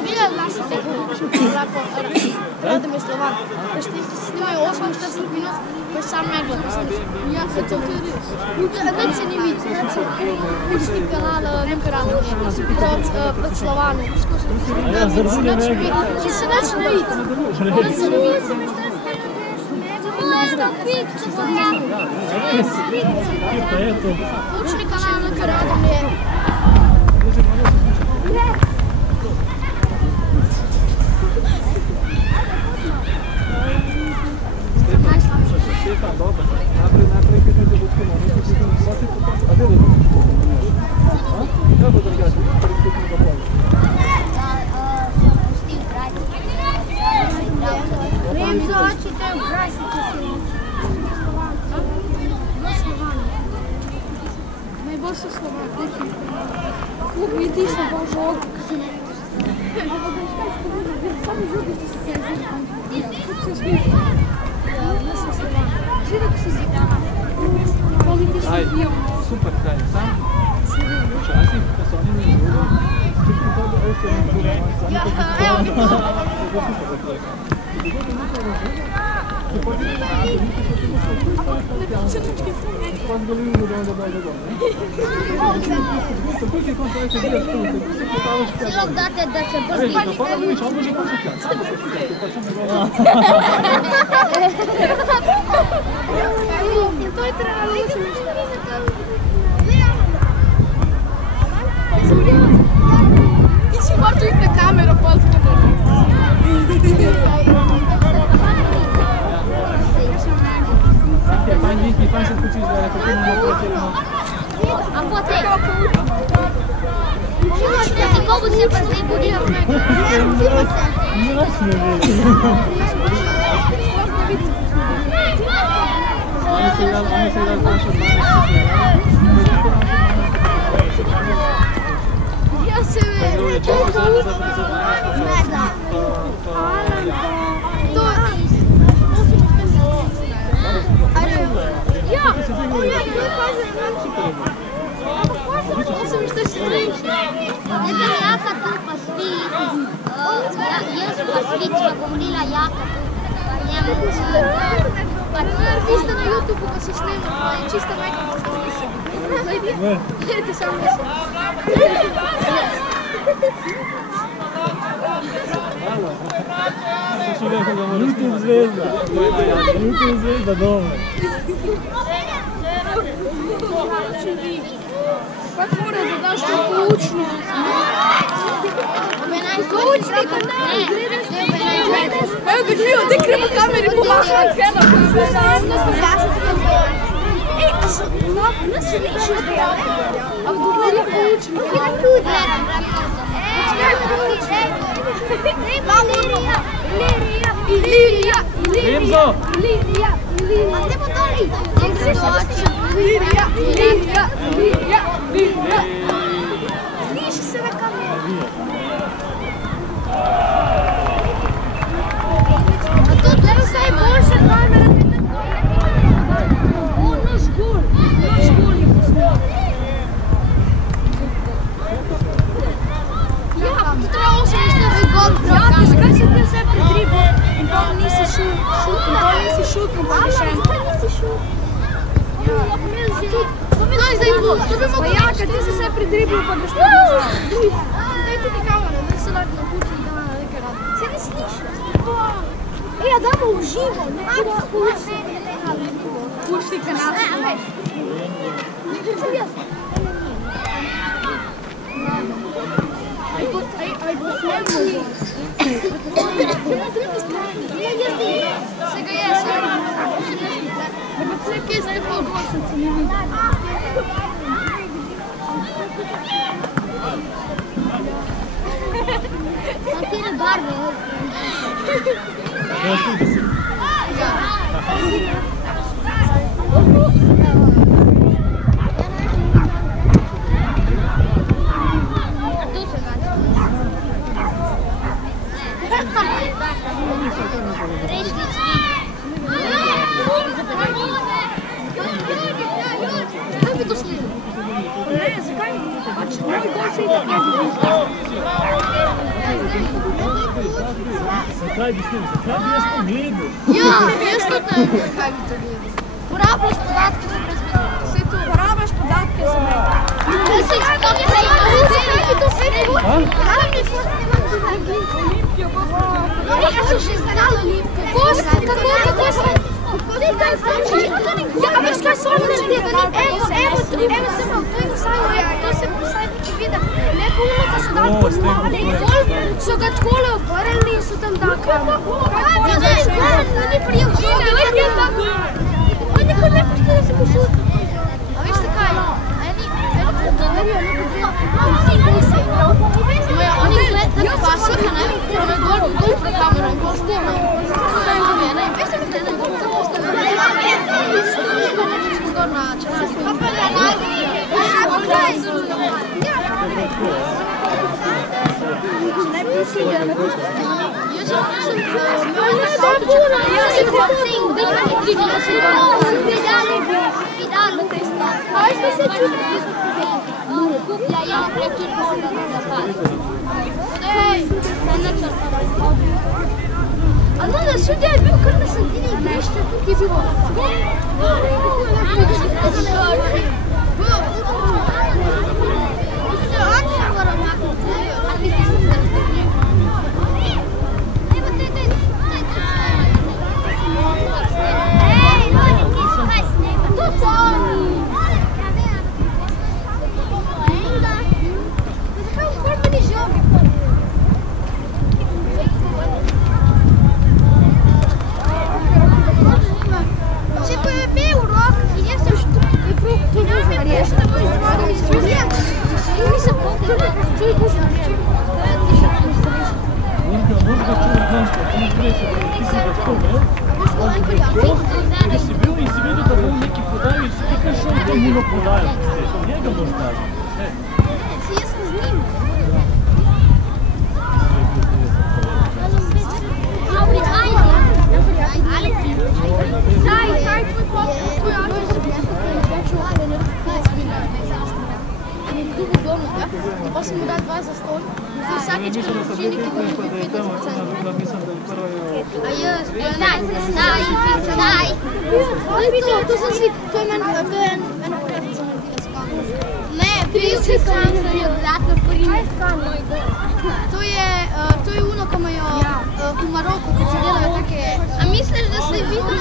Zbilja naši tehnički, radimo je Slovan. Što snimaju 48 minut, pa sam ne gledam. Ja se to neće ni vidjeti, znači pušti kanal Nekaradom pred Slovanom. Ti se neće ne vidjeti. Učni kanal Nekaradom je... Stefan, dobro. Naprej kaj te budke momenti, ki sem spati. A gdje dođe? Kako da gađe? Prvi skupni ga poli. Pustim brati. Remzo, hoćete u Krasiću se najboljša Slovan. Kako vidiš na Božu oku kad se ne vidiš. Samo žubi što se kje kako se smiješ. Ajde, super kraj, sam? Včasih, kad su oni mi drugo, čekaj toga, ovo što mi drugo, sami to bi to super kraj. Quando lui mi dava da perché quando hai che dire Se lo date da se poi ma poi lui c'ha un po' di cazzo. Той трябва да се Ti ci porto in camera poi Fai se cucini perché non lo facciamo. A poate. Ti mogu se prsti budi. Не раз не вижу. Они всегда наши Я себе. Это яка тупо спит. Если поспит, погулила яка Артиста на YouTube го се снима, чиста майка го се снима. Гледайте само YouTube zvezda. YouTube zvezda doma. Как мора да даш толкова учни? Учни канал! Evo ga čuo, ti krema kameri pomaša od krema. Ej, a se mnogo nas više zbjava. A govori po učni kanal. Ilirija! Remzo! A gdje bo doli? Ilirija! Sliši se na kameru. A to gleda se je boljša kamera. O, naš gol je poslao. Ja, pa to treba 80 gol. Ja, ti zakaj si ti vse predribal in pa nisi šutnil pa še enkrat. Daj zdaj gol, to bi mogo ja, kad ti si se predribal pa daš to nazad. Daj tudi kamera, da se lahko napuči i da na nekaj radi. Se ne sliša. Ej, a damo u živo, nekaj da pušti kanal. Aj, poslednji. Сега я сега. Sve ste po Bosanci ne vidim. Какие барвы? Zakaj bi snimil? Zakaj bi jaz to gledal? Ja, jaz tudi ne vem, kaj bi to gledal. Porabljaš podatke za brezvezno. Vse to. Porabljaš podatke za brezvezno. Jaz se kako bi se to sredil. Nekaj so že zdali Olimpijo. Kako se? Ja, a veš kaj so oni naredili? Evo samo, to je vsaj rekel, to se vsaj neki vidi. Lepo uno, ko so dali poznali, so ga takole obrnili in so tam dakali. Ni prijel, on nikoli ne pušti, da se pošuti. A veš kaj? Eni fotodarijo neko delo. Oni gledali pasika, ne? Dol pred kamero in gol s tem. Veš kaj ne? Allora, sudi je bil kar na sredini igrišča, tukaj je bilo. To je uno, ko imajo v Maroku, ko se delajo take... A misliš, da se vidno?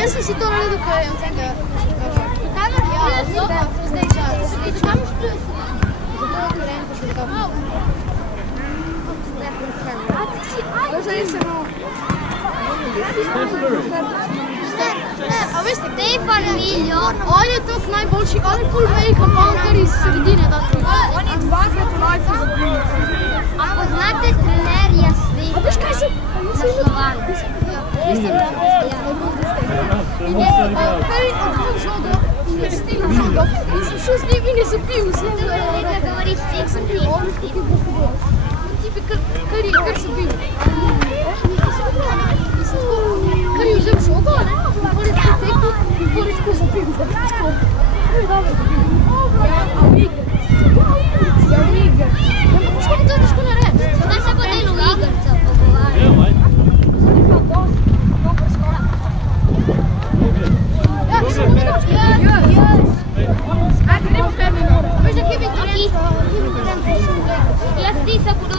Jaz sem si to naredil, ko je on tega... Ja, to zdaj čas. Kam už tu? Zato je ren pošlikal. A ti si ajde? Zdaj je samo... A veste, Stefan Miljo, on je tok najboljši, on je ful velika bankar iz sredine. On je dvakrat v life zabil. A poznate trenerja Sveta? A veš kaj si? Na Slovanu. Kaj je odvod žogo in je stil žogo in sem šel z njim in je zapil. Nekaj govoriš, če sem ti. Tipi, kar sem bil. Kar je vzel žogo, ne? Pored poteku in pored ko zapil. To je dobro zapil. A v igr. Ja, v igr. Što bi to težko narediti? Zdaj se bo delo igrca pogovarjati. Jaz ti se bodo...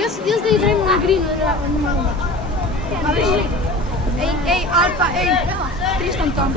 Jaz zdaj gremo na green. Ej, Alpa, ej, prištam tam.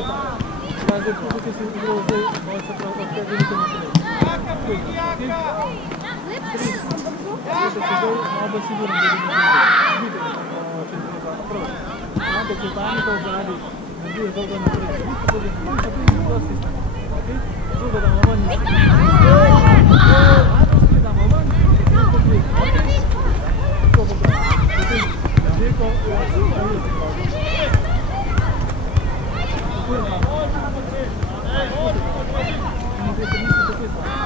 Каждый путь си играл здесь, може се прави от тези лите на край. Ще се дай малко сигурно да видите централната направо. Знаете, че тајаните отзади не биде толкова напред. Вижте бъде, вижте бъде това система. Окей? Друга да мова не си. Да мова не си. Окей? Какво поправа? Окей? Деко, Thank you.